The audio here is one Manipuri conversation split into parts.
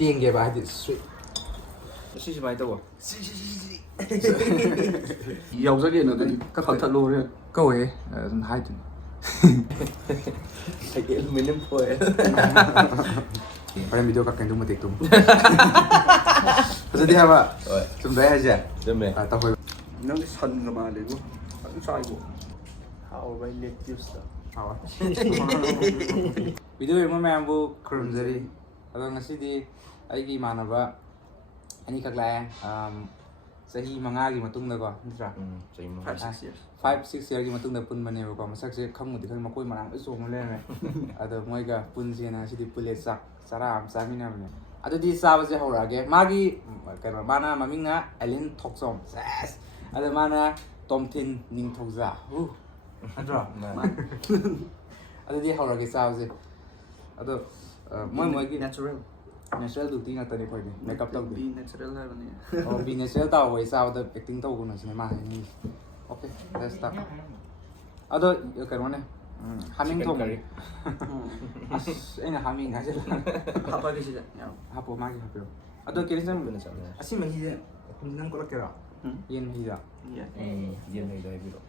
ꯇꯦꯡꯒꯦꯕ ꯍꯥꯏꯗꯤ ꯁ꯭ꯋꯤꯠ ꯁꯤ ꯁꯨꯃꯥꯏꯅ ꯇꯧꯕ ꯌꯥꯎꯖꯒꯦꯅ ꯑꯗꯨꯝ ꯀꯛꯊꯠꯂꯣ ꯀꯧꯋꯦ ꯑꯗꯨꯝ ꯍꯥꯏꯗꯨꯅꯤ ꯑꯩꯒꯤ ꯑꯦꯂꯨꯃꯤꯅꯤꯌꯝ ꯐꯣꯏꯜ ꯍꯣꯔꯦꯟ ꯚꯤꯗꯤꯑꯣ ꯀꯛꯀꯅꯤ ꯑꯗꯨꯝ ꯃꯇꯦꯛꯇꯨꯝ ꯐꯖꯗꯦ ꯍꯥꯏꯕ ꯍꯣꯏ ꯆꯨꯝꯗꯣꯏ ꯍꯥꯏꯁꯦ ꯆꯨꯝꯃꯦ ꯇꯧꯍꯣꯏ ꯅꯪꯗꯤ ꯁꯟꯒ ꯃꯥꯜꯂꯦꯕꯣ ꯑꯗꯨꯝ ꯆꯥꯏꯕꯣ ꯍꯥꯎꯕ ꯂꯦꯇ꯭ꯌꯨꯁꯇꯣ ꯚꯤꯗꯤꯑꯣ ꯌꯦꯡꯕ ꯃꯌꯥꯝꯕꯨ ꯈꯨꯔꯨꯝꯖꯔꯤ ꯑꯗꯣ ꯉꯁꯤꯗꯤ ꯑꯩꯒꯤ ꯏꯃꯥꯟꯅꯕ ꯑꯅꯤꯈꯛ ꯂꯥꯛꯑꯦ ꯆꯍꯤ 5ꯒꯤ ꯃꯇꯨꯡꯗꯀꯣ ꯅꯠꯇ꯭ꯔꯥ ꯆꯍꯤ 5-6 yearꯒꯤ ꯃꯇꯨꯡꯗ ꯄꯨꯟꯕꯅꯦꯕꯀꯣ ꯃꯁꯛꯁꯦ ꯈꯪꯕꯨꯗꯤ ꯈꯪ ꯃꯈꯣꯏ ꯃꯔꯥꯡ ꯂꯣꯏ ꯆꯣꯡꯉ ꯂꯩꯔꯝꯃꯦ ꯑꯗꯣ ꯃꯣꯏꯒ ꯄꯨꯟꯁꯦꯅ ꯉꯁꯤꯗꯤ ꯄꯨꯜꯂꯦ ꯆꯔꯥ ꯑꯃ ꯆꯥꯃꯤꯟꯅꯕꯅꯦ ꯑꯗꯨꯗꯤ ꯆꯥꯕꯁꯦ ꯍꯧꯔꯛꯑꯒꯦ ꯃꯥꯒꯤ ꯀꯩꯅꯣ ꯃꯥꯅ ꯃꯃꯤꯡꯅ ꯑꯦꯂꯤꯟ ꯊꯣꯛꯆꯣꯝ ꯁꯦꯁ ꯑꯗꯣ ꯃꯥꯅ ꯇꯣꯝꯊꯤꯟ ꯅꯤꯡꯊꯧꯖꯥ ꯅꯠꯇ꯭ꯔꯣ ꯑꯗꯨꯗꯤ ꯍꯧꯔꯒꯦ ꯆꯥꯕꯁꯦ ꯑꯗꯣ ꯃꯣꯏꯒꯤ ꯅꯦꯆꯔꯦꯜ ꯕ꯭ꯌꯨꯇꯤ ꯉꯥꯛꯇꯅꯤ ꯑꯩꯈꯣꯏꯗꯤ ꯃꯦꯀꯞ ꯇꯧꯗꯦ ꯕꯤ ꯅꯦꯆꯔꯦꯜ ꯍꯥꯏꯕꯅꯤ ꯑꯣ ꯕꯤ ꯅꯦꯆꯔꯦꯜ ꯇꯧꯋꯦ ꯆꯥꯕꯗ ꯑꯦꯛꯇꯤꯡ ꯇꯧꯒꯅꯨ ꯁꯤꯅꯦ ꯃꯥ ꯍꯥꯏꯅꯤꯡꯉꯤꯁꯦ ꯑꯣꯀꯦ ꯂꯦꯠꯁ ꯁ꯭ꯇꯥꯔꯠ ꯑꯗꯣ ꯀꯩꯅꯣꯅꯦ ꯍꯥꯃꯦꯡ ꯊꯣꯡꯕꯅꯦ ꯑꯁ ꯑꯩꯅ ꯍꯥꯃꯦꯡ ꯍꯥꯏꯖꯜꯂ ꯍꯥꯞꯄꯒꯦ ꯁꯤꯗ ꯍꯥꯞꯄꯣ ꯃꯥꯒꯤ ꯍꯥꯞꯄꯤꯔꯣ ꯑꯗꯣ ꯀꯦꯔꯤꯁꯟ ꯑꯁꯤ ꯃꯍꯤꯁꯦ ꯅꯪ ꯀꯣꯠꯂꯛꯀꯦꯔꯣ ꯌꯦꯟ ꯃꯍꯤꯗ ꯌꯦꯟ ꯃꯍꯤꯗ ꯍꯥꯏꯕꯤꯔꯣ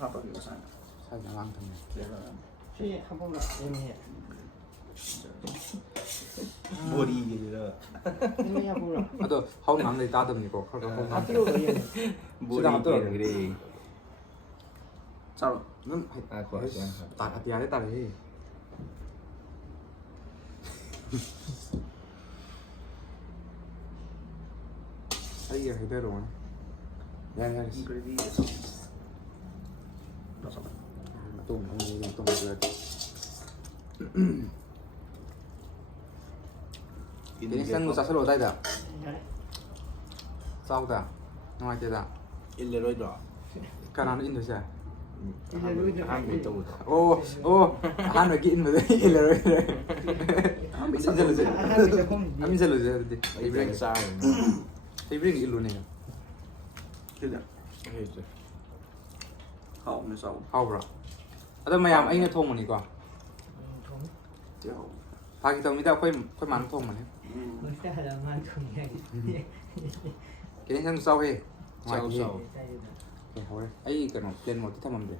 ꯍꯥꯞꯄꯒꯦ ꯉꯁꯥꯏ ꯁꯥꯏꯗ ꯑꯉꯥꯡ ꯊꯝꯃꯦ ꯁꯤ ꯍꯥꯞꯄꯒ ꯌꯦꯟ ꯃꯍꯤ ꯕꯣꯔꯤꯒꯤꯗꯨꯔ ꯌꯦꯟ ꯃꯍꯤ ꯍꯥꯞꯄꯨꯔꯣ ꯑꯗꯣ ꯍꯧꯅ ꯉꯥꯡꯗꯩ ꯇꯥꯗꯕꯅꯤꯀꯣ ꯈꯔ ꯈꯔ ꯍꯧꯅ ꯍꯥꯞꯄꯤꯔꯣ ꯌꯦꯟ ꯕꯣꯔꯤꯒꯤꯔꯦ ꯆꯥꯔꯣ ꯅꯪ ꯑꯇꯤꯌꯥꯗ ꯇꯥꯔꯦꯍꯦ ꯑꯩꯒ ꯍꯩꯊꯔꯛꯑꯣꯅꯦ ꯌꯥꯔꯦ ꯌꯥꯔꯦ ꯒ꯭ꯔꯦꯚꯤ ꯃꯇꯣꯡ ꯀꯦꯅꯤꯁ ꯅꯪꯕꯨ ꯆꯥꯁꯤꯜꯂꯛꯑꯣ ꯑꯗꯥꯏꯗ ꯌꯥꯔꯦ ꯆꯥꯎꯗ ꯅꯨꯡꯉꯥꯏꯇꯦꯗ ꯏꯜꯂꯔꯣꯏꯗ꯭ꯔꯣ ꯀꯅꯥꯅꯣ ꯏꯟꯗꯣꯏꯁꯦ ꯑꯍꯥꯟꯕꯩ ꯇꯧꯕꯗꯣ ꯑꯣ ꯑꯍꯥꯟꯕꯒꯤ ꯏꯟꯕꯗ ꯏꯜꯂꯔꯣꯏ ꯏꯟꯁꯤꯜꯂꯨꯁꯦ ꯑꯗꯨꯗꯤ ꯑꯩ ꯆꯥꯔꯅꯤ ꯍꯩꯕ꯭ꯔꯤꯡ ꯏꯜꯂꯨꯅꯦ ꯁꯤꯗ ꯍꯩꯇ꯭ꯔꯦ ꯍꯥꯎꯕꯅꯦ ꯆꯥꯎ ꯍꯥꯎꯕ꯭ꯔꯣ ꯑꯗꯣ ꯃꯌꯥꯝ ꯑꯩꯅ ꯊꯣꯡꯕꯅꯤꯀꯣ ꯍꯥꯎ ꯐꯥꯒꯤ ꯇꯧꯅꯤꯗ ꯑꯩꯈꯣꯏ ꯃꯥꯅ ꯊꯣꯡꯕꯅꯦ ꯀꯦꯅꯤꯁ ꯅꯪ ꯆꯥꯎꯍꯦ ꯆꯥꯎ ꯍꯧꯔꯦ ꯑꯩ ꯀꯩꯅꯣ ꯄ꯭ꯂꯦꯟ ꯃꯣꯠꯇꯤ ꯊꯝꯃꯝꯗꯦ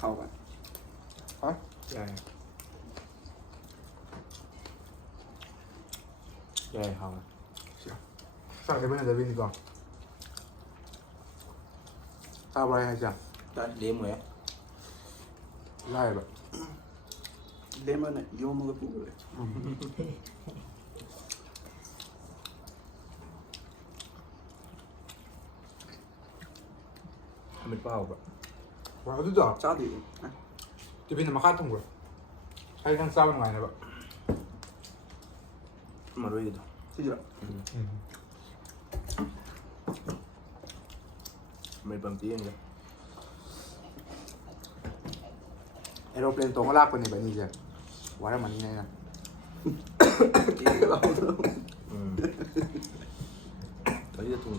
ꯍꯥꯎꯕ ꯌꯥꯏ ꯌꯥꯏ ꯍꯥꯎꯋꯦ ꯆꯥꯛ ꯂꯦꯝꯃꯟꯅꯗꯕꯤꯅꯤꯀꯣ ꯆꯥꯕ꯭ꯔꯥ ꯑꯩ ꯍꯥꯏꯁꯦ ꯂꯦꯝꯃꯣꯏ ꯂꯥꯏꯑꯕ ꯂꯦꯃꯟꯅ ꯌꯣꯝꯃꯒ ꯄꯨꯈ꯭ꯔꯦ ꯑꯃꯦꯠꯄ ꯍꯥꯎꯕ꯭ꯔꯥ ꯑꯗꯨꯗꯣ ꯆꯥꯗꯦ ꯇꯤꯐꯤꯟꯗ ꯃꯈꯥ ꯊꯝꯈ꯭ꯔꯣ ꯑꯩ ꯅꯪ ꯆꯥꯕ ꯅꯨꯡꯉꯥꯏꯅꯕ ꯃꯔꯣꯏꯒꯤꯗꯣ ꯁꯤꯁꯤꯔ ꯑꯃꯦꯠꯄ ꯑꯝꯇ ꯌꯦꯡꯒꯦ ꯑꯦꯔꯣꯄ꯭ꯂꯦꯟ ꯇꯣꯡꯉ ꯂꯥꯛꯄꯅꯦꯕ ꯑꯅꯤꯁꯦ ꯋꯥꯔꯝꯃꯅꯤꯅ ꯑꯩꯅ ꯑꯗꯨꯗ ꯊꯨꯡ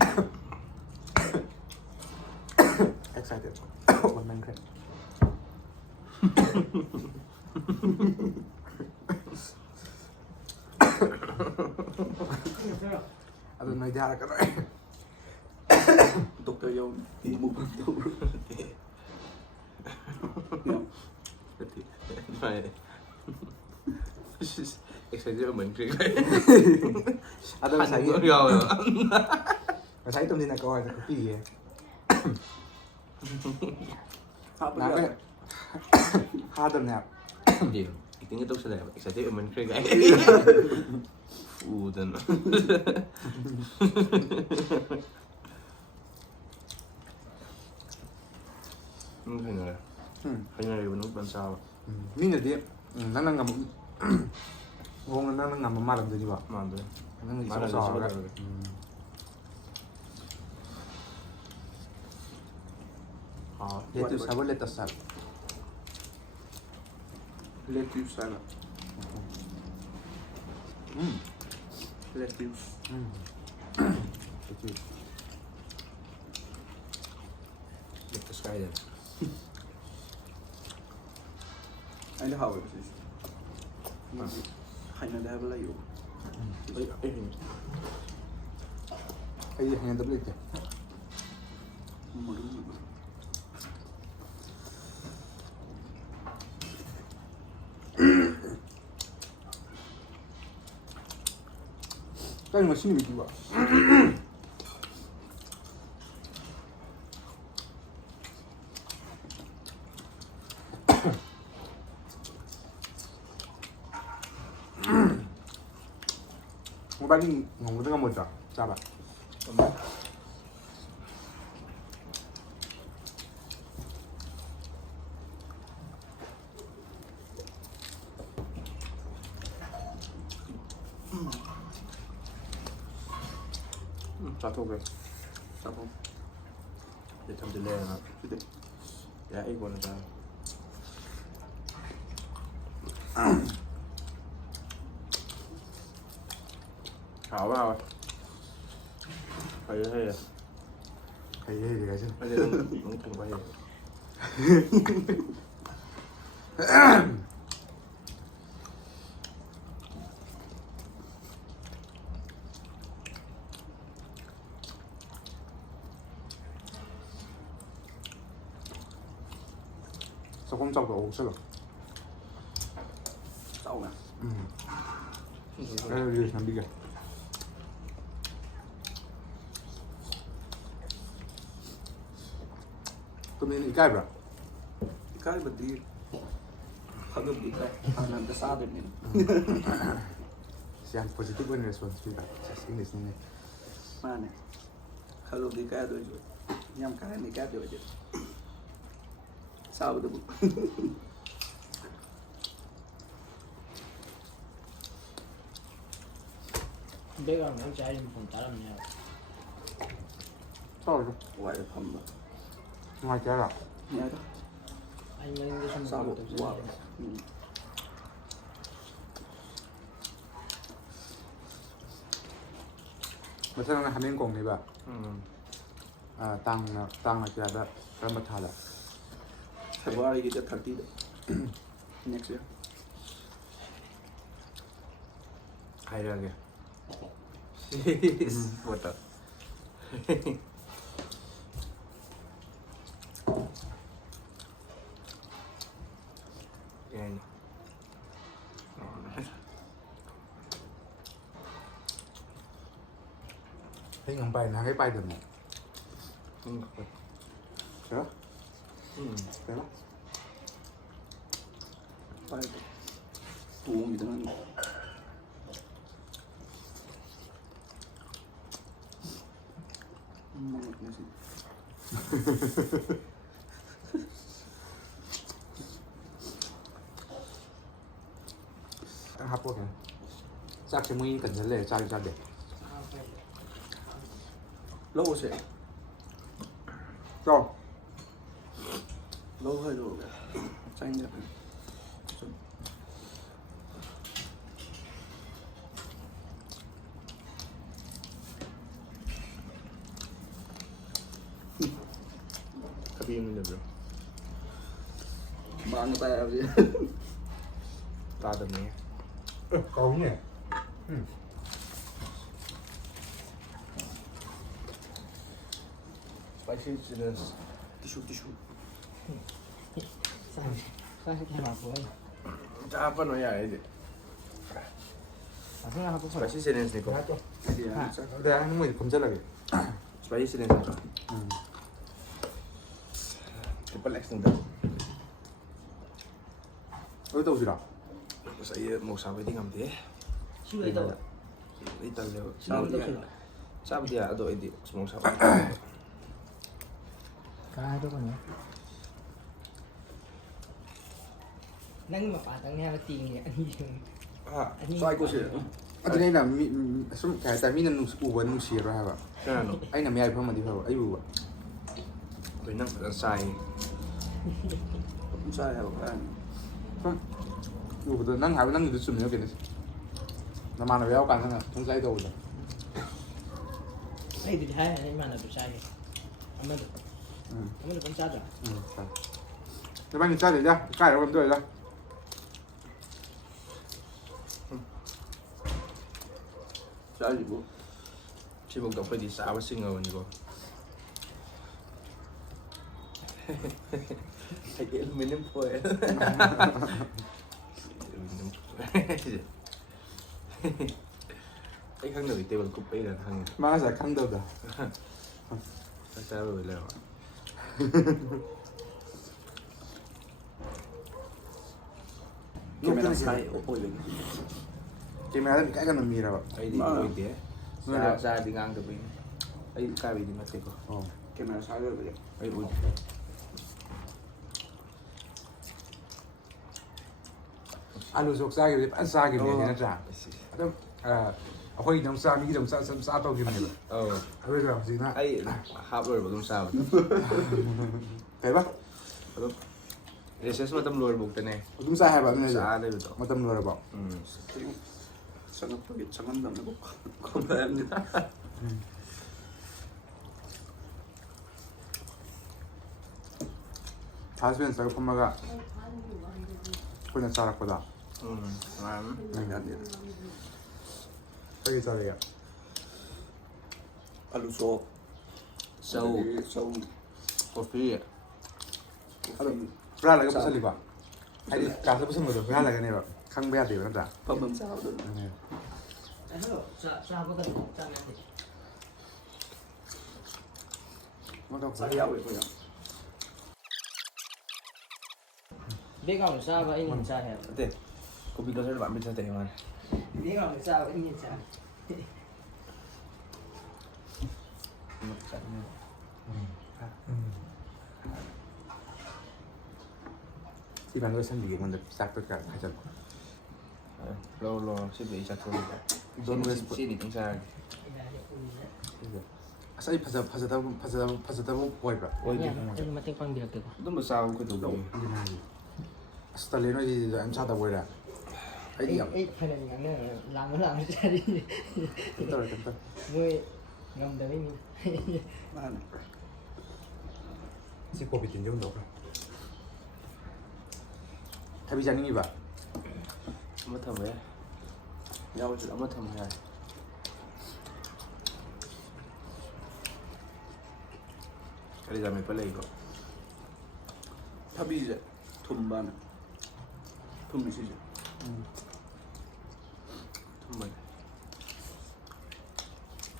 ꯑꯦꯛꯁꯥꯏꯇꯦड ꯑꯣꯏꯃꯟꯈ꯭ꯔꯦ ꯑꯗꯨ ꯅꯣꯏꯗꯤ ꯍꯥꯏꯔꯛꯀꯅꯣ ꯗꯣꯛꯇꯔ ꯌꯧꯅꯤ ꯃꯨꯛꯕꯥꯡ ꯇꯧꯕ꯭ꯔꯣ ꯑꯦꯛꯁꯥꯏꯇꯦड ꯑꯣꯏꯃꯟꯈ꯭ꯔꯦ ꯑꯗꯣ ꯉꯁꯥꯏꯒꯤ ꯌꯥꯎꯋꯦꯕ ꯉꯁꯥꯏ ꯇꯨꯝꯁꯤꯅ ꯀꯋꯥꯏꯗ ꯄꯤꯌꯦ ꯍꯥꯞꯄ ꯍꯥꯗꯕꯅꯦ ꯑꯦꯛꯇꯤꯡꯒ ꯇꯧꯁꯜꯂꯛꯑꯦꯕ ꯑꯦꯛꯁꯥꯏꯇꯦড ꯑꯣꯏꯃꯟꯈ꯭ꯔꯦ ꯀꯥꯏ ꯎꯗꯅ ꯍꯩꯅꯔꯦ ꯍꯩꯅꯔꯦꯕ ꯅꯨꯡ ꯐꯖꯅ ꯆꯥꯕ ꯃꯤꯅꯗꯤ ꯅꯪꯅ ꯉꯝ ꯃꯑꯣꯡꯗ ꯅꯪꯅ ꯉꯝꯕ ꯃꯥꯜꯂꯝꯗꯣꯏꯅꯤꯕ ꯃꯥꯟꯗ꯭ꯔꯦ ꯅꯪꯅ ꯏꯆꯥꯎ ꯃꯥꯅ ꯆꯥꯎꯔꯒ ꯂꯦꯇꯨꯁ ꯍꯥꯏꯕ ꯂꯦꯇꯁ ꯍꯥꯏꯕ ꯂꯦꯇ꯭ꯌꯨꯁ ꯍꯥꯏꯕ ꯂꯦꯇ꯭ꯌꯨꯁ ꯂꯦꯛꯇꯁ ꯀꯥꯏꯗꯅ ꯑꯩꯅ ꯍꯥꯎꯋꯦꯕ ꯁꯤꯁꯦ ꯃꯥꯗꯤ ꯍꯩꯅꯗꯦ ꯍꯥꯏꯕ ꯂꯩꯌꯣ ꯑꯩꯗꯤ ꯍꯩꯅꯗꯕ ꯂꯩꯇꯦ ꯃꯔꯨ ꯀꯩꯅꯣ ꯉꯁꯤ ꯅꯨꯃꯤꯠꯇꯨꯕ ꯃꯣꯕꯥꯏꯜ ꯉꯝꯒꯗ꯭ꯔꯥ ꯉꯝꯃꯣꯏꯗ꯭ꯔꯥ ꯆꯥꯕ ꯆꯥꯊꯣꯛꯈ꯭ꯔꯦ ꯆꯥꯊꯣꯛ ꯁꯤꯗ ꯊꯝꯖꯤꯜꯂꯦꯅ ꯁꯤꯗꯤ ꯌꯥꯏ ꯑꯩ ꯀꯣꯟꯅ ꯆꯥꯔꯦ ꯍꯥꯎꯋꯦ ꯍꯥꯎꯋꯦ ꯍꯩꯔꯦ ꯍꯩꯔꯦ ꯍꯩꯌꯦ ꯍꯩꯌꯦ ꯍꯥꯏꯁꯤꯅ ꯑꯩꯗꯤ ꯑꯗꯨꯝ ꯊꯣꯡꯕ ꯍꯩꯔꯦ ꯆꯥꯛꯈꯨꯝ ꯆꯥꯎꯗ ꯑꯣꯛꯁꯜꯂꯣ ꯆꯥꯎꯅ ꯑꯩ ꯔꯤꯜꯁ ꯅꯝꯕꯤꯒꯦ ꯇꯨꯃꯤꯟꯅ ꯏꯀꯥꯏꯕ꯭ꯔꯥ ꯏꯀꯥꯏꯕꯗꯤ ꯈꯒꯕꯨꯗꯤ ꯏꯀꯥꯏ ꯍꯥꯟꯅ ꯑꯝꯇ ꯆꯥꯗꯕꯅꯤꯅ ꯌꯥꯝ ꯄꯣꯖꯤꯇꯤꯚ ꯑꯣꯏꯅ ꯔꯦꯁꯄꯣꯟꯁ ꯄꯤꯕ ꯏꯪꯂꯤꯁꯅꯤꯅꯦ ꯃꯥꯅꯦ ꯈꯒꯕꯨꯗꯤ ꯏꯀꯥꯏ ꯑꯗꯨ ꯑꯣꯏꯁꯨ ꯌꯥꯝ ꯀꯥ ꯍꯦꯟꯅ ꯏꯀꯥꯏꯕꯗꯤ ꯑꯣꯏꯗꯦ ꯆꯥꯕꯗꯕꯨ ꯕꯦꯛꯒ꯭ꯔꯥꯎꯟꯗ ꯑꯩ ꯆꯥꯔꯤ ꯃꯈꯣꯟ ꯇꯥꯔꯝꯅꯦꯕ ꯆꯥꯎꯔꯁꯨ ꯋꯥꯏꯗ ꯐꯝꯕ ꯅꯨꯡꯉꯥꯏꯇꯦ ꯍꯥꯏꯔꯣ ꯌꯥꯏꯗ ꯑꯩ ꯃꯅꯤꯡꯗ ꯁꯨꯝ ꯆꯥꯕ ꯃꯈꯣꯟ ꯇꯧꯖꯔꯦ ꯋꯥꯕ ꯃꯊꯪꯅ ꯍꯥꯃꯦꯡ ꯀꯣꯡꯅꯦꯕ ꯎꯝ ꯇꯥꯡꯅ ꯀꯌꯥꯗ ꯀꯔꯝꯕ ꯊꯥꯗ ꯐꯦꯕꯋꯥꯔꯤꯒꯤꯗ 30ꯗ ꯅꯦꯛꯁ ꯏꯌꯔ ꯍꯥꯏꯔꯛꯑꯒꯦ ꯄꯣꯠꯇ ꯌꯥꯏꯅꯦ ꯑꯩ ꯉꯝ ꯄꯥꯏ ꯅꯍꯥꯟꯒꯩ ꯄꯥꯏꯗꯕꯅꯦ ꯀꯩꯕ ꯀꯩꯕ ꯄꯥꯏꯕ ꯇꯣꯡꯈꯤꯗꯅ ꯉꯁꯤ ꯍꯥꯞꯄꯣꯒꯦ ꯆꯥꯛꯁꯦ ꯃꯣꯏ ꯀꯟꯖꯜ ꯂꯩꯔꯦ ꯆꯥꯗꯤ ꯆꯥꯗꯦ ꯂꯧꯁꯦ ꯆꯥꯎ ꯂꯧ ꯍꯥꯏꯗꯣꯛꯑꯒ ꯆꯥꯏꯅ ꯊꯕꯤ ꯑꯃ ꯂꯩꯕ꯭ꯔꯣ ꯃꯥꯅ ꯇꯥꯏ ꯍꯥꯏꯕꯁꯦ ꯇꯥꯗꯕꯅꯦ ꯀꯥꯎꯅꯦ ꯁ꯭ꯄꯥꯏꯁꯤ ꯆꯤꯂꯦꯟꯁ ꯇꯤꯁꯨ ꯆꯥꯛꯁꯦ ꯀꯌꯥꯝ ꯍꯥꯞꯄꯣ ꯑꯩ ꯍꯥꯞꯄꯅꯣ ꯌꯥꯔꯦ ꯑꯩꯗꯤ ꯉꯥꯛꯇꯪ ꯍꯥꯞꯄ ꯐꯔꯦ ꯁ꯭ꯄꯥꯏꯁꯤ ꯆꯤꯂꯦꯟꯁꯅꯤꯀꯣ ꯍꯥꯏꯗꯤ ꯌꯥꯝ ꯆꯥꯛ ꯑꯗꯨꯗ ꯑꯩ ꯃꯣꯏꯗꯤ ꯈꯨꯝꯖꯜꯂꯒꯦ ꯁ꯭ꯄꯥꯏꯁꯤ ꯆꯤꯂꯦꯟꯁ ꯅꯠꯇ꯭ꯔꯣ ꯇ꯭ꯔꯤꯄꯜ ꯑꯦꯛꯁꯅꯤꯗ ꯑꯗꯨ ꯇꯧꯁꯤꯔꯣ ꯑꯁ ꯑꯩ ꯃꯣꯔꯣꯛ ꯁꯥꯕꯗꯤ ꯉꯝꯗꯦ ꯁꯤ ꯑꯣꯏ ꯇꯧꯕ ꯑꯩ ꯇꯜꯂꯦꯕ ꯆꯥꯕꯗꯤ ꯌꯥꯏ ꯆꯥꯕꯗꯤ ꯌꯥꯏ ꯑꯗꯣ ꯑꯩꯗꯤ ꯃꯣꯔꯣꯛ ꯁꯥꯕ ꯀꯥꯏꯗꯣꯛꯀꯅꯤ ꯅꯪ ꯃꯄꯥꯗꯪꯅꯦ ꯍꯥꯏꯕ ꯇꯦꯡꯉꯦ ꯑꯅꯤ ꯆꯥꯏꯀꯣꯁꯦ ꯑꯗꯨꯅꯤ ꯑꯩꯅ ꯁꯨꯝ ꯀꯩ ꯍꯥꯏꯇꯥꯔꯦ ꯃꯤꯅ ꯎꯕ ꯅꯨꯡꯁꯤꯔꯣꯏ ꯍꯥꯏꯕ ꯀꯅꯥꯅꯣ ꯑꯩꯅ ꯃꯌꯥꯏ ꯐꯝꯃꯗꯤ ꯐꯕ ꯑꯩ ꯎꯕ ꯑꯩꯈꯣꯏ ꯅꯪ ꯐꯖꯅ ꯆꯥꯏꯌꯦ ꯑꯗꯨꯝ ꯆꯥꯏ ꯍꯥꯏꯕ ꯀꯥꯏꯅꯤ ꯁꯨꯝ ꯎꯕꯗꯣ ꯅꯪ ꯍꯥꯏꯕ ꯅꯪꯒꯤꯗꯨ ꯆꯨꯝꯃꯤꯅꯣ ꯀꯩꯅꯣ ꯅꯃꯥꯟꯅꯕ ꯌꯥꯎꯔꯀꯥꯟꯗ ꯅꯪ ꯄꯨꯡꯆꯥꯏ ꯇꯧꯕꯗꯣ ꯑꯩꯗꯨꯗꯤ ꯍꯥꯏꯔꯅꯤ ꯏꯃꯥꯟꯅꯕ ꯆꯥꯏꯌꯦ ꯑꯃꯗꯣ ꯑꯃꯗꯣ ꯀꯝ ꯆꯥꯗ꯭ꯔꯥ ꯅꯕꯥꯅꯤ ꯆꯥꯗꯦꯗ ꯏꯀꯥꯏꯔꯒ ꯑꯝꯇ ꯑꯣꯏꯗ ꯆꯥꯔꯤꯕꯣ ꯁꯤꯐꯥꯎꯗ ꯑꯩꯈꯣꯏꯗꯤ ꯆꯥꯕ ꯁꯤꯡꯉꯕꯅꯤꯀꯣ ꯑꯩꯒꯤ ꯑꯦꯂꯨꯃꯤꯅꯤꯌꯝ ꯐꯣꯏꯜ ꯑꯩ ꯈꯪꯗꯕꯤ ꯇꯦꯕꯜ ꯀꯨꯞꯄꯩꯔ ꯈꯪꯉꯦ ꯃꯥ ꯉꯁꯥꯏ ꯈꯪꯗꯕꯗ ꯆꯥꯛ ꯆꯥꯕ ꯂꯩꯔꯕ ꯀꯦꯃꯦꯔꯥ ꯁꯥꯏ ꯑꯣꯏꯕꯒꯤ ꯀꯦꯃꯦꯔꯥꯗ ꯏꯀꯥꯏ ꯀꯟꯕ ꯃꯤꯔꯕ ꯑꯩꯗꯤ ꯑꯣꯏꯗꯦ ꯆꯥꯔꯗꯤ ꯉꯥꯡꯗꯕꯩꯅꯤ ꯑꯩ ꯏꯀꯥꯏꯕꯩꯗꯤ ꯅꯠꯇꯦꯀꯣ ꯑꯣ ꯀꯦꯃꯦꯔꯥ ꯁꯥꯏ ꯑꯣꯏꯕꯒꯤ ꯑꯩ ꯑꯣꯏꯗꯦ ꯑꯥꯂꯨ ꯆꯣꯛ ꯆꯥꯈꯤꯕꯗꯤ ꯐꯖꯅ ꯆꯥꯈꯤꯕꯅꯦ ꯅꯠꯇ꯭ꯔꯥ ꯑꯗꯨꯝ ꯑꯩꯈꯣꯏꯒꯤꯗꯪ ꯆꯥ ꯆꯥ ꯇꯧꯈꯤꯕꯅꯦꯕ ꯑꯧ ꯑꯗꯨꯒ ꯍꯧꯖꯤꯛꯅ ꯑꯩ ꯍꯥꯞ ꯂꯣꯏꯔꯕ ꯑꯗꯨꯝ ꯆꯥꯕꯗꯣ ꯀꯩꯕ ꯑꯗꯨꯝ ꯔꯦꯁꯦꯁ ꯃꯇꯝ ꯂꯣꯏꯔꯐꯥꯎꯇꯅꯦ ꯑꯗꯨꯝ ꯆꯥꯏ ꯍꯥꯏꯕ ꯑꯗꯨꯅ ꯆꯥ ꯂꯩꯕꯗꯣ ꯃꯇꯝ ꯂꯣꯏꯔꯕꯣ ꯆꯪꯉꯛꯄꯒꯤ ꯆꯪꯍꯟꯗꯕꯅꯕꯨ ꯈꯣꯝꯂꯛꯑꯕꯅꯤꯗ ꯐꯥꯁ ꯕꯦꯟꯁꯇꯒ ꯐꯝꯃꯒ ꯑꯩꯈꯣꯏꯅ ꯆꯥꯔꯛꯄꯗ ꯅꯨꯡꯉꯥꯏꯔꯝꯅꯤ ꯀꯩ ꯆꯥꯔꯛꯑꯦ ꯑꯂꯨ ꯆꯣꯞ ꯆꯧ ꯆꯧ ꯀꯣꯐꯤ ꯑꯗꯣ ꯍꯨꯔꯥꯜꯂꯒ ꯄꯨꯁꯜꯂꯤꯕ ꯍꯥꯏꯗꯤ ꯀ꯭ꯂꯥꯁꯇ ꯄꯨꯁꯟꯕꯗꯣ ꯍꯨꯔꯥꯜꯂꯒꯅꯦꯕ ꯈꯪꯕ ꯌꯥꯗꯦꯕ ꯅꯠꯇ꯭ꯔꯥ ꯐꯝꯐꯝ ꯆꯥꯕꯗꯣ ꯆꯥꯛ ꯌꯥꯎꯋꯦ ꯑꯩꯈꯣꯏ ꯌꯥꯝ ꯕꯦꯛꯒ꯭ꯔꯥꯎꯟꯗ ꯆꯥꯕ ꯑꯩꯅ ꯆꯥꯏ ꯍꯥꯏꯕ ꯅꯠꯇꯦ ꯀꯣꯐꯤ ꯀꯜꯆꯔ ꯄꯥꯝꯃꯤ ꯊꯠꯇꯦ ꯃꯥꯅꯦ ꯕꯦꯛꯒ꯭ꯔꯥꯎꯟꯗ ꯆꯥꯕ ꯑꯩꯅ ꯆꯥꯏ ꯁꯤ ꯐꯥꯟ ꯂꯣꯏꯁꯟꯕꯤꯒꯦ ꯑꯩꯉꯣꯟꯗ ꯆꯥꯛꯇ ꯍꯥꯏꯖꯜꯂꯣ ꯂꯧꯔꯣ ꯁꯤꯗꯤ ꯑꯩ ꯆꯥꯊꯣꯛꯑꯒꯦ Don't waste food. ꯁꯤꯗꯤ ꯈꯤꯇꯪ ꯆꯥꯔꯒꯦ ꯑꯁ ꯑꯩ ꯐꯖꯗꯕ ꯑꯣꯏꯕ꯭ꯔꯥ ꯑꯩ ꯃꯇꯦꯡ ꯄꯥꯡꯕꯤꯔꯛꯀꯦꯀꯣ ꯑꯗꯨꯝꯕ ꯆꯥꯕ ꯀꯩꯗꯧꯒꯦ ꯑꯁ ꯇꯜꯂꯦ ꯅꯣꯏꯁꯤꯗꯤ ꯌꯥꯝ ꯆꯥꯗꯕ ꯑꯣꯏꯔꯦ ꯑꯩꯗꯤ ꯌꯥꯝ ꯑꯩ ꯐꯅ ꯉꯥꯡꯅꯔ ꯂꯥꯡꯕ ꯆꯥꯔꯤ ꯀꯩꯅꯣ ꯇꯧꯔꯦ ꯀꯩꯅꯣ ꯇꯧꯔꯦ ꯃꯣꯏ ꯉꯝꯗꯕꯩꯅꯤ ꯃꯥꯅꯦ ꯁꯤ ꯀꯣꯐꯤ ꯇꯤꯟꯁꯦ ꯍꯨꯟꯗꯣꯛꯈ꯭ꯔꯦ ꯊꯕꯤ ꯆꯥꯅꯤꯡꯉꯤꯕ ꯑꯃ ꯊꯝꯕ ꯌꯥꯏ ꯌꯥꯎꯔꯁꯨ ꯑꯃ ꯊꯝꯕ ꯌꯥꯏ ꯀꯔꯤ ꯃꯦꯄ ꯂꯩꯕ꯭ꯔꯣ ꯊꯕꯤꯁꯦ ꯊꯨꯝꯕꯅ ꯊꯨꯝꯃꯤ ꯁꯤꯁꯦ ꯊꯨꯝꯕꯅꯦ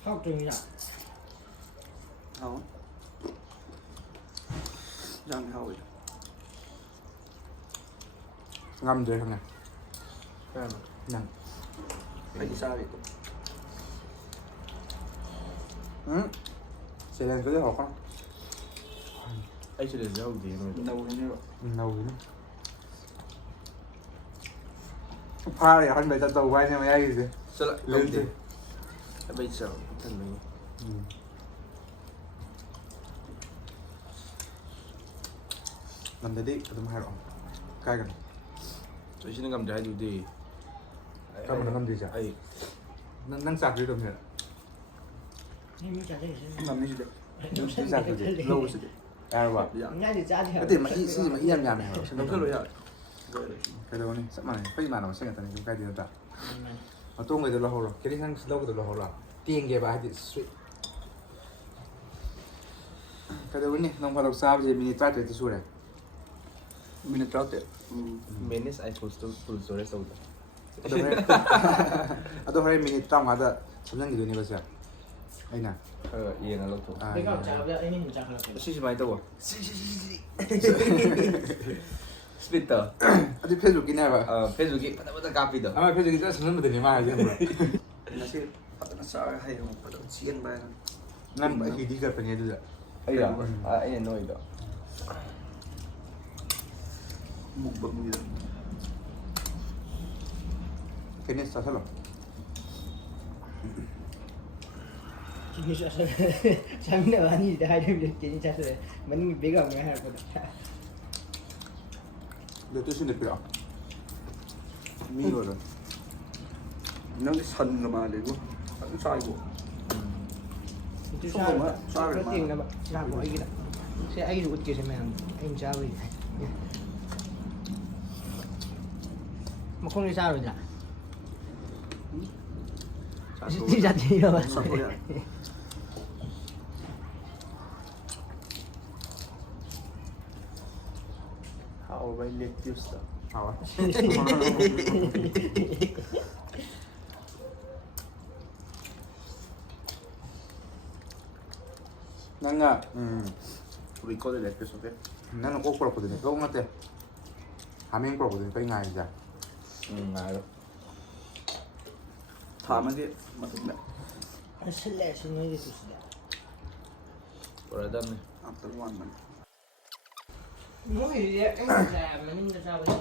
ꯍꯥꯎꯇ꯭ꯔꯤꯃꯤꯅ ꯍꯥꯎ ꯌꯥꯝ ꯍꯥꯎꯋꯤ ꯉꯝꯗ꯭ꯔꯦ ꯈꯪꯉꯦ ꯀꯌꯥꯅꯣ ꯅꯪ ꯑꯩꯗꯤ ꯆꯥꯔꯤ ꯆꯦꯂꯦꯟꯖꯇꯨꯗꯤ ꯍꯧꯔꯛꯀꯅꯣ ꯑꯩ ꯁꯤꯗꯁꯨ ꯌꯥꯎꯗꯦ ꯅꯣꯏꯗꯣ ꯅꯧꯔꯤꯅꯦꯕ ꯅꯧꯋꯤꯅꯦ ꯐꯥꯔ ꯌꯥꯎꯍꯟꯕꯩ ꯇꯧꯕ ꯍꯥꯏꯅꯦ ꯃꯌꯥꯏꯒꯤꯁꯦ ꯆꯠꯂ ꯂꯧꯗꯦ ꯑꯩ ꯆꯥꯕ ꯊꯟꯕꯩꯅꯤ ꯉꯝꯗꯗꯤ ꯑꯗꯨꯝ ꯍꯥꯏꯔꯛꯑꯣ ꯀꯥꯏꯒꯅꯣ ꯁꯤꯅ ꯉꯝꯗ꯭ꯔꯦ ꯍꯥꯏꯗꯨꯗꯤ ꯀꯔꯝꯕꯅ ꯉꯝꯗ꯭ꯔꯤꯁꯦ ꯑꯩ ꯅꯪ ꯆꯥꯛꯇ꯭ꯔꯤꯗꯣꯝꯅꯦ ꯃꯤ ꯆꯥꯖꯔꯤꯁꯦ ꯉꯝꯃꯤ ꯁꯤꯗꯤ ꯆꯥꯛꯇ꯭ꯔꯤꯗꯤ ꯂꯧꯕꯁꯤꯗꯤ ꯌꯥꯔꯕ ꯉꯥꯏꯗꯤ ꯆꯥꯗꯦ ꯅꯠꯇꯦ ꯃꯍꯤ ꯁꯤꯁꯦ ꯃꯍꯤ ꯌꯥꯝ ꯌꯥꯝꯃꯦ ꯍꯥꯏꯕ ꯂꯧꯁꯜꯂꯣ ꯌꯥꯔꯦ ꯀꯩꯗꯧꯕꯅꯤ ꯆꯞ ꯃꯥꯟꯅꯩ ꯑꯩꯈꯣꯏ ꯏꯃꯥꯟꯅꯕ ꯃꯁꯦꯟ ꯉꯥꯛꯇꯅꯤ ꯀꯩꯝ ꯀꯥꯏꯗꯦ ꯅꯠꯇ꯭ꯔꯥ ꯃꯇꯣꯡꯈꯩꯗꯣ ꯂꯧꯍꯧꯔꯣ ꯀꯦꯔꯤ ꯅꯪ ꯂꯧꯒꯗꯣ ꯂꯧꯍꯧꯔꯣ ꯇꯦꯡꯒꯦꯕ ꯍꯥꯏꯗꯤ ꯁ꯭ꯋꯤꯠ ꯀꯩꯗꯧꯕꯅꯤ ꯅꯣꯡ ꯐꯥꯗꯣꯛ ꯆꯥꯕꯁꯦ ꯃꯤꯅꯤꯠ 33ꯇꯤ ꯁꯨꯔꯦ ꯃꯤꯅꯤꯠ 38 ꯃꯦꯅꯦꯖ ꯑꯥꯏꯐꯣꯟꯁꯇꯣ ꯐꯨꯜ ꯁ꯭ꯇꯣꯔꯦꯖ ꯇꯧꯗꯦ ꯑꯗꯣ ꯍꯣꯔꯦꯟ ꯃꯤꯅꯤꯠ 35ꯗ ꯁꯝꯖꯟꯈꯤꯗꯣꯏꯅꯦꯕ ꯁꯦ ꯑꯩꯅ ꯈꯔ ꯌꯦꯡꯉ ꯂꯧꯊꯣꯛ ꯕꯦꯛꯒ꯭ꯔꯥꯎꯟ ꯆꯥꯕꯗ ꯑꯩꯅ ꯍꯦꯟꯅ ꯆꯥꯈꯠꯂꯛꯀꯅꯤ ꯁꯤ ꯁꯨꯃꯥꯏꯅ ꯇꯧꯕ ꯁ꯭ꯄꯤꯠꯇꯣ ꯑꯗꯨ ꯐꯦꯁꯕꯨꯛꯀꯤꯅꯦ ꯍꯥꯏꯕ ꯐꯦꯁꯕꯨꯛꯀꯤ ꯐꯖ ꯀꯥꯞꯄꯤꯗꯣ ꯑꯃ ꯐꯦꯁꯕꯨꯛꯀꯤ ꯆꯠ ꯁꯝꯖꯟꯕꯗꯨꯅꯦ ꯃꯥ ꯍꯥꯏꯁꯦ ꯈꯪꯕ꯭ꯔꯥ ꯉꯁꯤ ꯐꯖꯅ ꯆꯥꯔꯒ ꯍꯌꯦꯡ ꯐꯖꯅ ꯆꯦꯟꯕ ꯍꯥꯏꯅ ꯅꯪ ꯍꯤꯗꯤ ꯆꯠꯄꯅꯦ ꯑꯗꯨꯗ ꯑꯩꯔꯣ ꯑꯩꯅ ꯅꯣꯏꯗꯣ ꯃꯨꯛꯕꯪꯒꯤꯗ ꯐꯤꯅꯤꯁ ꯆꯥꯁꯜꯂꯣ ꯀꯤꯅꯤ ꯆꯥꯃꯤꯟꯅꯕ ꯑꯅꯤꯁꯤꯗ ꯍꯥꯏꯔꯤꯕ ꯀꯤꯅꯤ ꯆꯥꯁꯜꯂꯦ ꯃꯅꯤꯡꯒꯤ ꯕꯦꯛꯒ꯭ꯔꯥꯎꯟꯗ ꯍꯥꯏꯔꯛꯄꯗ ꯂꯦꯇꯨꯁꯤꯟꯗ ꯄꯤꯔꯛꯑꯣ ꯃꯤ ꯑꯣꯏꯔꯣ ꯅꯪꯗꯤ ꯁꯟꯒ ꯃꯥꯜꯂꯦꯕꯣ ꯐꯖꯅ ꯆꯥꯏꯕꯣ ꯈꯔ ꯇꯦꯡꯅꯕ ꯂꯥꯛꯄꯣ ꯑꯩꯒꯤꯗ ꯁꯦ ꯑꯩꯒꯤꯁꯨ ꯎꯠꯀꯦꯁꯦ ꯃꯌꯥꯝ ꯑꯩꯅ ꯆꯥꯕꯒꯤ ꯃꯈꯣꯡꯁꯦ ꯆꯥꯔꯣꯏꯗ꯭ꯔꯥ Tí ra tí rồi. Satu ya. Haurbay lettuce đó. เอาวะนั่นอ่ะRico de lettuce, ok? 나는 꼭 그렇거든요. 조금만 때 하면 그렇거든요. 그러니까 이제 Ngại. Thả mấy cái mà tính đấy. Xin lẹ xin nói gì tụi xin lẹ. Rồi đâm này. À, tới ngon mình. Mỗi người đi anh làm mà nhưng mà sao vậy?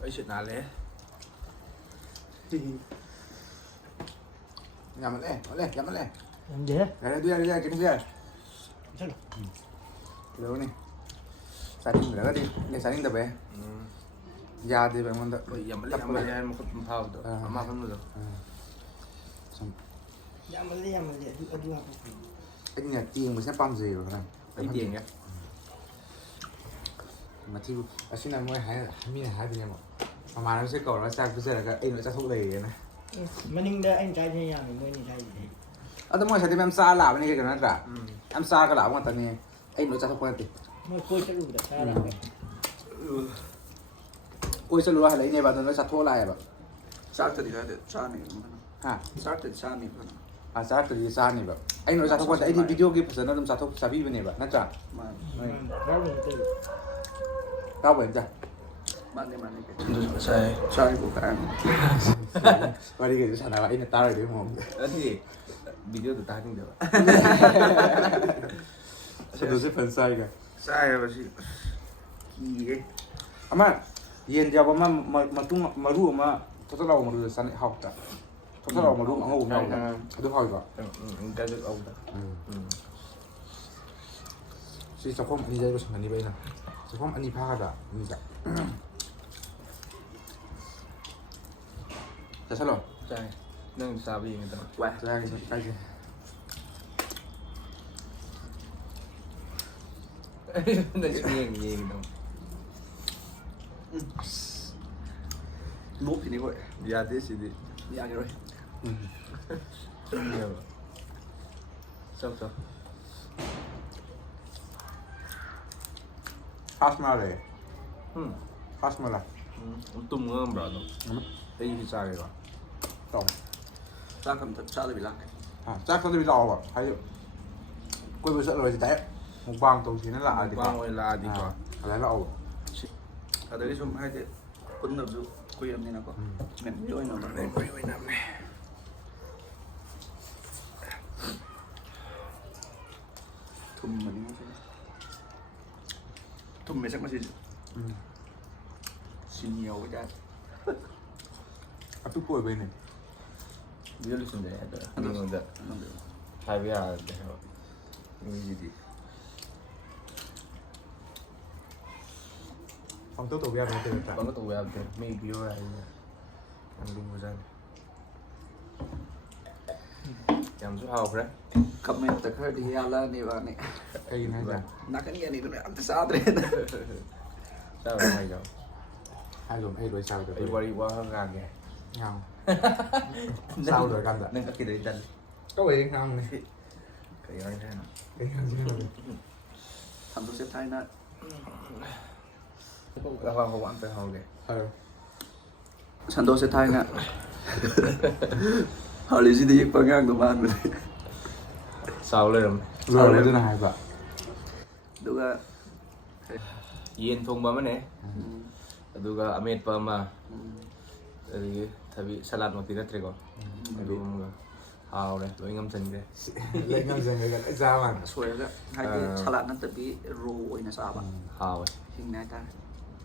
Ấy chuyện nào lẽ? 야만 해, 야만 해. Làm gì? 그래, cái gì? Sao được? 그러고 니. 사진 들어가 đi, 내 사진 더 배. 야, 돼 배면 더. Bây giờ mới lấy em một cái phao đó. Mà không được. Dạ mà đi ở đâu học? Cái nhà tiền mình sẽ băm gì rồi này. Lấy tiền nhá. Mà thì xin là mới hái mi này hái thì em mà nó sẽ cầu nó sang bây giờ là cái nó sẽ thúc đẩy này. Mà nhưng đây anh trai như nhà mình mới nhìn trai gì? Ở đó mà sao thì em xa làm cái cái nó ra. Em xa cái làm mà tao này anh nó sẽ thúc đẩy. Mới coi sẽ đủ được sao làm vậy? Ôi sao luôn hay lấy này bạn nó sẽ thua lại bạn. Sát thì ra để xa này. Ha. Sát thì xa này. À sát thì xa này bạn. Anh nó sẽ thúc đẩy thì video cái phần nó làm sao thúc sao bị bên này bạn. Nó chả. Mà Đó là từ. Tao vẫn chả. bạn này cái. Sai. Sai của các em. Qua đi cái sản nào anh là tao rồi đúng không? Đó thì video từ ta không được. Sao tôi sẽ phần sai cả. Sai rồi chị. Kỳ ấy. 아마 얘는 이제 아마 마루 아마 토탈하고 마루 산에 하고다. 토탈하고 마루 안 하고 나오다. 그도 하고가. Cái được ông đó. 시 조금 아니 자이로 상관이 바이나. 조금 아니 파가다. 이자. 자 살로. Sai. Nâng sao đi người ta. Qua. 자 이제 까지. Đây sẽ nghiêng nghiêng đâu. Núp thì như vậy. Dạ thế gì đi. Dạ rồi. Nhiều. Sao sao? 파스마레. Ừ. 파스마라. Ông tung ngon rồi đâu. Đây thì sai rồi. 또. Ra cầm thật xa thì bị lắc. 아, 짝 선들이 나와 봐. 하요. quay vừa sợ rồi thì đấy. Một vàng tổng chí nó lạ thì Quang ơi là đi qua. lấy lậu. Ở đây dùng hai cái quân lập dụng quyền này nó có. Mềm nhũi nó Đây quay quay nằm này. thùm mà đi. Thùm mày chắc nó xin nhiều cái cha. 아, 또 보여 보이네. Video lịch sử đấy. Đừng ngừng giận. Hai bây giờ để họ. Gì đi. Không tốt tổ bia nó từ Còn có tụ về thì mình video này. Ăn đúng thời gian. Chăm chút hào đấy. Comment tak hör di alla ni var ni. cái này ra. Nak ni ni tu nak sa tre. Sao rồi mày đâu? Hai rồi ai rồi sao được. Đi qua đi qua hơn ngàn kìa. Nhau. Sao rồi cầm Nâng các kỳ đấy chân. có bị không này. Cái anh thế nào? Cái gì Thằng tôi xếp thay nè. Là không ăn phải hầu kìa. Thằng tôi xếp thay nè. Họ lý gì đi qua ngang của bạn rồi. Sao lên rồi mới thế này vậy. Đúng rồi. Yên thông bấm này. Aduga amit pa ma. Dari thabi salad mo tinatry ko. Adum hao đấy, lối ngâm chân đấy. Lên ngâm dần người ra mà. Xuôi ra. Hai cái salad nó tập bị rồi nó sao bạn. Hao ấy. Hình này ta.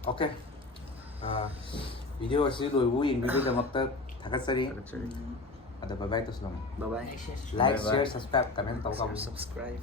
Ok. 비디오 시도 우인 비디오 막다 다가서리. ada bye bye terus dong. Bye bye. Like, share, subscribe, comment, tahu kamu. Subscribe.